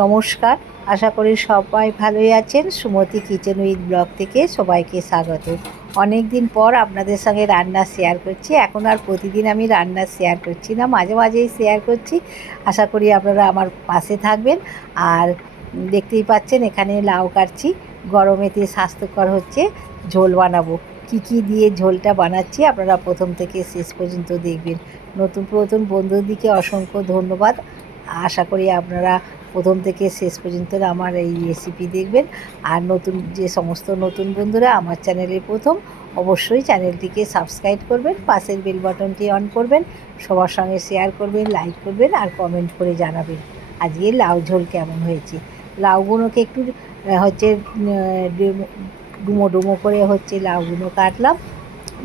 নমস্কার, আশা করি সবাই ভালোই আছেন। সুমতি কিচেন উইথ ব্লগ থেকে সবাইকে স্বাগত। অনেক দিন পর আপনাদের সঙ্গে রান্না শেয়ার করছি। এখন আর প্রতিদিন আমি রান্না শেয়ার করছি না, মাঝে মাঝেই শেয়ার করছি। আশা করি আপনারা আমার পাশে থাকবেন। আর দেখতেই পাচ্ছেন এখানে লাউ কাটছি। গরমেতে স্বাস্থ্যকর হচ্ছে ঝোল বানাবো। কি দিয়ে ঝোলটা বানাচ্ছি আপনারা প্রথম থেকে শেষ পর্যন্ত দেখবেন। নতুন বন্ধুদেরকে অসংখ্য ধন্যবাদ। আশা করি আপনারা প্রথম থেকে শেষ পর্যন্ত আমার এই রেসিপি দেখবেন। আর যে সমস্ত নতুন বন্ধুরা আমার চ্যানেলে প্রথম, অবশ্যই চ্যানেলটিকে সাবস্ক্রাইব করবেন, পাশের বেল বাটনটি অন করবেন, সবার সঙ্গে শেয়ার করবেন, লাইক করবেন আর কমেন্ট করে জানাবেন আজকে লাউ ঝোল কেমন হয়েছে। লাউগুলোকে একটু ডুমো করে লাউগুলো কাটলাম।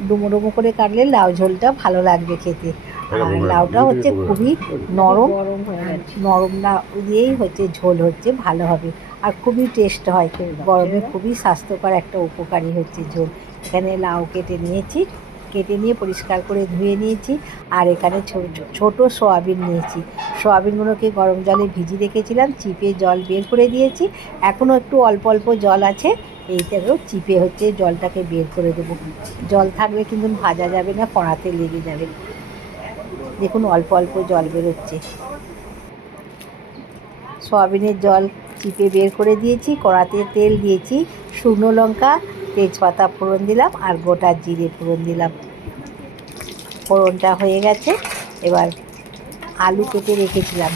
ডুমো করে কাটলে লাউ ঝোলটা ভালো লাগবে খেতে। আর লাউটা খুবই নরম, নরম না দিয়েই ঝোল ভালো হবে আর খুবই টেস্ট হয়। গরমে খুবই স্বাস্থ্যকর একটা উপকারী ঝোল। এখানে লাউ কেটে নিয়ে পরিষ্কার করে ধুয়ে নিয়েছি। আর এখানে ছোট সয়াবিন নিয়েছি। সয়াবিনগুলোকে গরম জলে ভিজিয়ে রেখেছিলাম, চিপে জল বের করে দিয়েছি। এখনও একটু অল্প জল আছে, এইটাকেও চিপে জলটাকে বের করে দেবো। জল থাকলে কিন্তু ভাজা যাবে না, কড়াতে লেগে যাবে। দেখুন অল্প জল বেরোচ্ছে। সয়াবিনের জল চিপে বের করে দিয়েছি। কড়াতে তেল দিয়েছি, শুকনো লঙ্কা, তেজপাতা ফোড়ন দিলাম আর গোটা জিরে ফোড়ন দিলাম। ফোড়নটা হয়ে গেছে। এবার আলু কেটে রেখেছিলাম,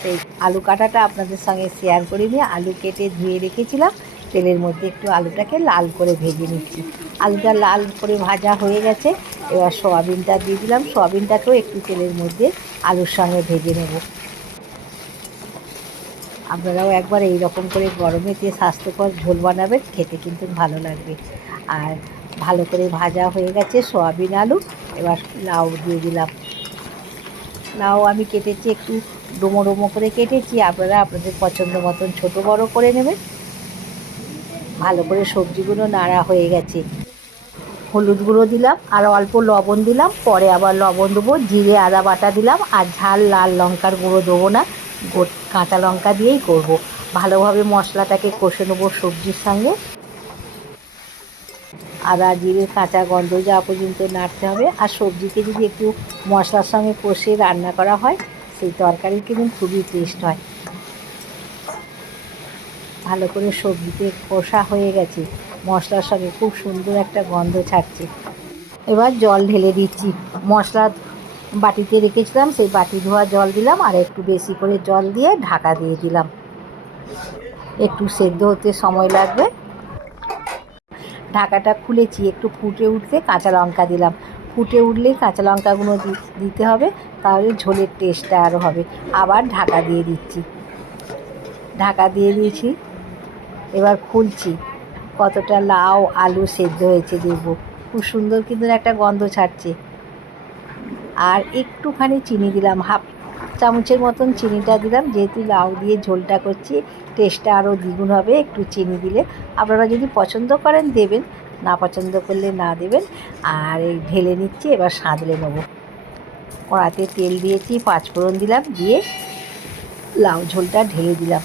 সেই আলু কাটাটা আপনাদের সঙ্গে শেয়ার করে নিয়ে আলু কেটে ধুয়ে রেখেছিলাম। তেলের মধ্যে একটু আলুটাকে লাল করে ভেজে নিচ্ছি। আলুটা লাল করে ভাজা হয়ে গেছে। এবার সয়াবিনটা দিয়ে দিলাম। সয়াবিনটাকেও একটু তেলের মধ্যে আলুর সঙ্গে ভেজে নেব। আপনারাও একবার এই রকম করে গরমেতে স্বাস্থ্যকর ঝোল বানাবেন, খেতে কিন্তু ভালো লাগবে। আর ভালো করে ভাজা হয়ে গেছে সয়াবিন আলু। এবার লাউ দিয়ে দিলাম। লাউ আমি কেটেছি একটু ডোমো করে কেটেছি, আপনারা আপনাদের পছন্দ মতন ছোটো বড়ো করে নেবেন। ভালো করে সবজিগুলো নাড়া হয়ে গেছে। হলুদ গুঁড়ো দিলাম আর অল্প লবণ দিলাম, পরে আবার লবণ দেবো। জিরে আদা বাটা দিলাম আর ঝাল লাল লঙ্কার গুঁড়ো দেবো না, কাঁচা লঙ্কা দিয়েই করব। ভালোভাবে মশলাটাকে কষে নেবো সবজির সঙ্গে। আদা জিরের কাঁচা গন্ধ যাওয়া পর্যন্ত নাড়তে হবে। আর সবজিকে যদি একটু মশলার সঙ্গে কষে রান্না করা হয়, সেই তরকারি কিন্তু খুবই টেস্ট হয়। ভালো করে সবজিতে কষা হয়ে গেছে, মশলার সঙ্গে খুব সুন্দর একটা গন্ধ ছাড়ছে। এবার জল ঢেলে দিচ্ছি। মশলা বাটিতে রেখেছিলাম, সেই বাটি ধোয়া জল দিলাম আর একটু বেশি করে জল দিয়ে ঢাকা দিয়ে দিলাম। একটু সেদ্ধ হতে সময় লাগবে। ঢাকাটা খুলেছি, একটু ফুটে উঠতে কাঁচা লঙ্কা দিলাম। ফুটে উঠলেই কাঁচা লঙ্কাগুলো দিতে হবে, তাহলে ঝোলের টেস্টটা আরও হবে। আবার ঢাকা দিয়ে দিচ্ছি। ঢাকা দিয়ে দিয়েছি। এবার খুলছি, কতটা লাউ আলু সেদ্ধ হয়েছে দেখব। খুব সুন্দর কিন্তু একটা গন্ধ ছাড়ছে। আর একটুখানি চিনি দিলাম, হাফ চামচের মতন চিনিটা দিলাম, যেহেতু লাউ দিয়ে ঝোলটা করছি টেস্টটা আরও দ্বিগুণ হবে একটু চিনি দিলে। আপনারা যদি পছন্দ করেন দেবেন, না পছন্দ করলে না দেবেন। আর এই ঢেলে নিচ্ছি, এবার সাঁতলে নেবো। কড়াতে তেল দিয়েছি, পাঁচফোড়ন দিলাম, দিয়ে লাউ ঝোলটা ঢেলে দিলাম।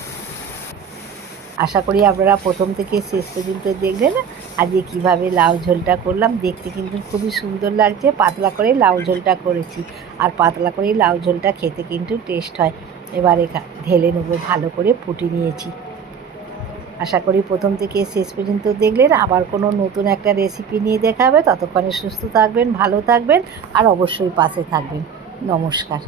আশা করি আপনারা প্রথম থেকে শেষ পর্যন্ত দেখবেন আজকে কীভাবে লাউ ঝোলটা করলাম। দেখতে কিন্তু খুবই সুন্দর লাগছে। পাতলা করে লাউ ঝোলটা করেছি, আর পাতলা করেই লাউ ঝোলটা খেতে কিন্তু টেস্ট হয়। এবার ঢেলে নেবো, ভালো করে ফুটিয়ে নিয়েছি। আশা করি প্রথম থেকে শেষ পর্যন্ত দেখলেন। আবার কোনো নতুন একটা রেসিপি নিয়ে দেখা হবে। ততক্ষণে সুস্থ থাকবেন, ভালো থাকবেন আর অবশ্যই পাশে থাকবেন। নমস্কার।